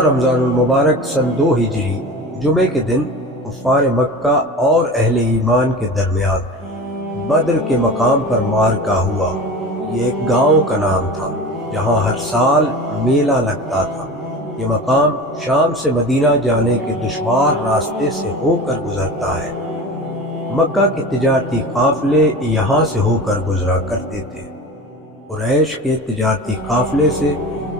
رمضان المبارک سن 2 ہجری جمعے کے دن کفار مکہ اور اہل ایمان کے درمیان بدر کے مقام پر معرکہ ہوا۔ یہ ایک گاؤں کا نام تھا جہاں ہر سال میلہ لگتا تھا۔ یہ مقام شام سے مدینہ جانے کے دشوار راستے سے ہو کر گزرتا ہے۔ مکہ کے تجارتی قافلے یہاں سے ہو کر گزرا کرتے تھے۔ قریش کے تجارتی قافلے سے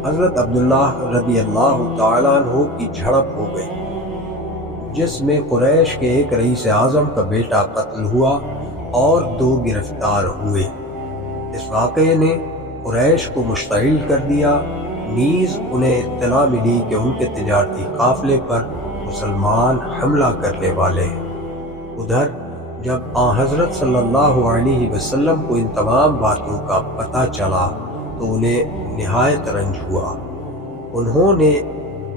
حضرت عبداللہ رضی اللہ تعالیٰ عنہ کی جھڑپ ہو گئی، جس میں قریش کے ایک رئیس اعظم کا بیٹا قتل ہوا اور 2 گرفتار ہوئے۔ اس واقعے نے قریش کو مشتعل کر دیا، نیز انہیں اطلاع ملی کہ ان کے تجارتی قافلے پر مسلمان حملہ کرنے والے ہیں۔ ادھر جب حضرت صلی اللہ علیہ وسلم کو ان تمام باتوں کا پتہ چلا تو انہیں نہایت رنج ہوا۔ انہوں نے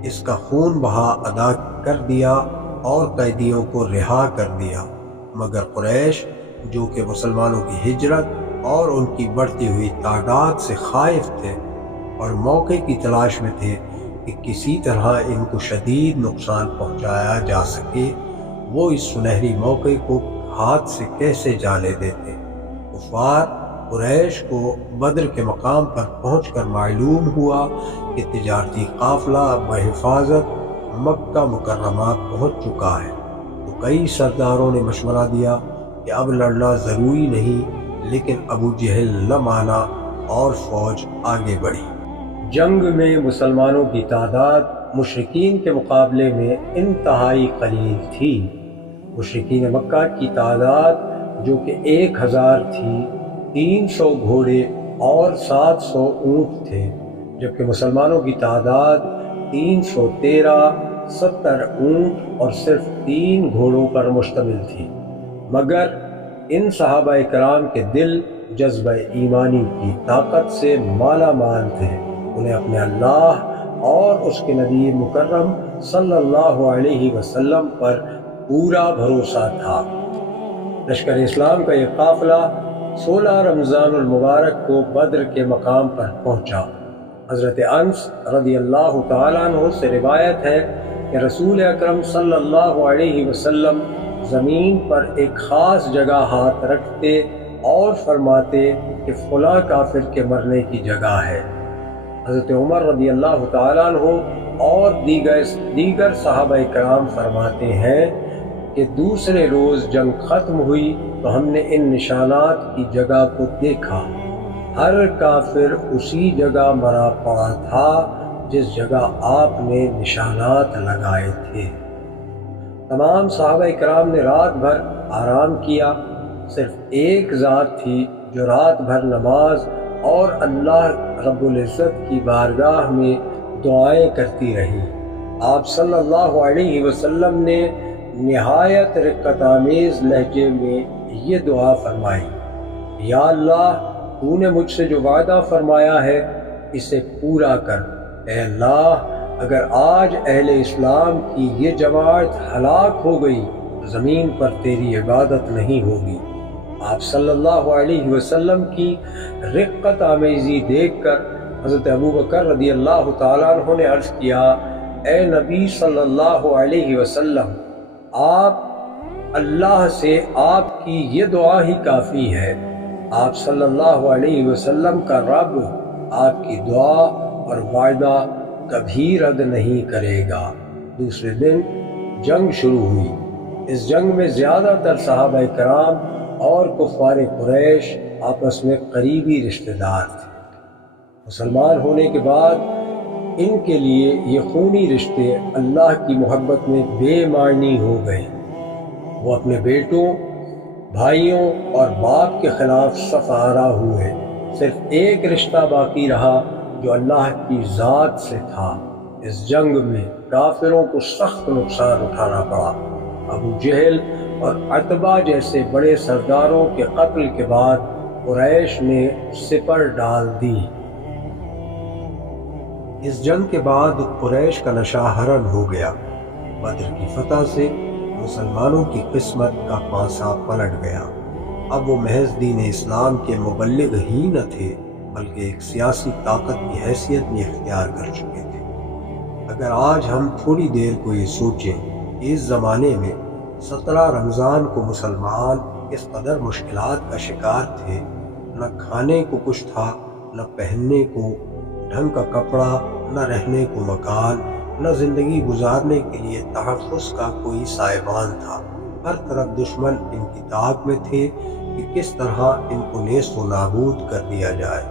اس کا خون بہا ادا کر دیا اور قیدیوں کو رہا کر دیا، مگر قریش جو کہ مسلمانوں کی ہجرت اور ان کی بڑھتی ہوئی تعداد سے خائف تھے اور موقع کی تلاش میں تھے کہ کسی طرح ان کو شدید نقصان پہنچایا جا سکے، وہ اس سنہری موقع کو ہاتھ سے کیسے جانے دیتے۔ کفار قریش کو بدر کے مقام پر پہنچ کر معلوم ہوا کہ تجارتی قافلہ بحفاظت مکہ مکرمہ پہنچ چکا ہے، تو کئی سرداروں نے مشورہ دیا کہ اب لڑنا ضروری نہیں، لیکن ابو جہل نہ مانا اور فوج آگے بڑھی۔ جنگ میں مسلمانوں کی تعداد مشرکین کے مقابلے میں انتہائی قلیل تھی۔ مشرکین مکہ کی تعداد جو کہ 1000 تھی، 300 گھوڑے اور 700 اونٹ تھے، جبکہ مسلمانوں کی تعداد 313، 70 اونٹ اور صرف 3 گھوڑوں پر مشتمل تھی۔ مگر ان صحابہ کرام کے دل جذبہ ایمانی کی طاقت سے مالا مال تھے۔ انہیں اپنے اللہ اور اس کے نبی مکرم صلی اللہ علیہ وسلم پر پورا بھروسہ تھا۔ لشکر اسلام کا یہ قافلہ 16 رمضان المبارک کو بدر کے مقام پر پہنچا۔ حضرت انس رضی اللہ تعالیٰ عنہ سے روایت ہے کہ رسول اکرم صلی اللہ علیہ وسلم زمین پر ایک خاص جگہ ہاتھ رکھتے اور فرماتے کہ فلاں کافر کے مرنے کی جگہ ہے۔ حضرت عمر رضی اللہ تعالیٰ عنہ اور دیگر صحابہ کرام فرماتے ہیں کہ دوسرے روز جنگ ختم ہوئی تو ہم نے ان نشانات کی جگہ کو دیکھا۔ ہر کافر اسی جگہ مرا پڑا تھا جس جگہ آپ نے نشانات لگائے تھے۔ تمام صحابہ کرام نے رات بھر آرام کیا، صرف ایک ذات تھی جو رات بھر نماز اور اللہ رب العزت کی بارگاہ میں دعائیں کرتی رہی۔ آپ صلی اللہ علیہ وسلم نے نہایت رقت آمیز لہجے میں یہ دعا فرمائی: یا اللہ، تو نے مجھ سے جو وعدہ فرمایا ہے اسے پورا کر۔ اے اللہ، اگر آج اہل اسلام کی یہ جماعت ہلاک ہو گئی تو زمین پر تیری عبادت نہیں ہوگی۔ آپ صلی اللہ علیہ وسلم کی رقت آمیزی دیکھ کر حضرت ابوبکر رضی اللہ تعالیٰ عنہ نے عرض کیا: اے نبی صلی اللہ علیہ وسلم، آپ اللہ سے آپ کی یہ دعا ہی کافی ہے۔ آپ صلی اللہ علیہ وسلم کا رب آپ کی دعا اور وعدہ کبھی رد نہیں کرے گا۔ دوسرے دن جنگ شروع ہوئی۔ اس جنگ میں زیادہ تر صحابہ کرام اور کفار قریش آپس میں قریبی رشتہ دار تھے۔ مسلمان ہونے کے بعد ان کے لیے یہ خونی رشتے اللہ کی محبت میں بے معنی ہو گئے۔ وہ اپنے بیٹوں، بھائیوں اور باپ کے خلاف صف آرا ہوئے۔ صرف ایک رشتہ باقی رہا جو اللہ کی ذات سے تھا۔ اس جنگ میں کافروں کو سخت نقصان اٹھانا پڑا۔ ابو جہل اور عتبہ جیسے بڑے سرداروں کے قتل کے بعد قریش نے سپر ڈال دی۔ اس جنگ کے بعد قریش کا نشہ حرن ہو گیا۔ بدر کی فتح سے مسلمانوں کی قسمت کا پانسا پلٹ گیا۔ اب وہ محض دین اسلام کے مبلغ ہی نہ تھے، بلکہ ایک سیاسی طاقت کی حیثیت بھی اختیار کر چکے تھے۔ اگر آج ہم تھوڑی دیر کو یہ سوچیں کہ اس زمانے میں 17 رمضان کو مسلمان اس قدر مشکلات کا شکار تھے، نہ کھانے کو کچھ تھا، نہ پہننے کو ڈھنگ کا کپڑا، نہ رہنے کو مکان، نہ زندگی گزارنے کے لیے تحفظ کا کوئی سائبان تھا۔ ہر طرف دشمن ان کی طاق میں تھے کہ کس طرح ان کو نیست و نابود کر دیا جائے۔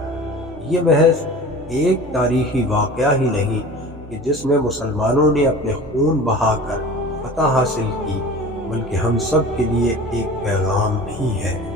یہ محض ایک تاریخی واقعہ ہی نہیں کہ جس میں مسلمانوں نے اپنے خون بہا کر فتح حاصل کی، بلکہ ہم سب کے لیے ایک پیغام بھی ہے۔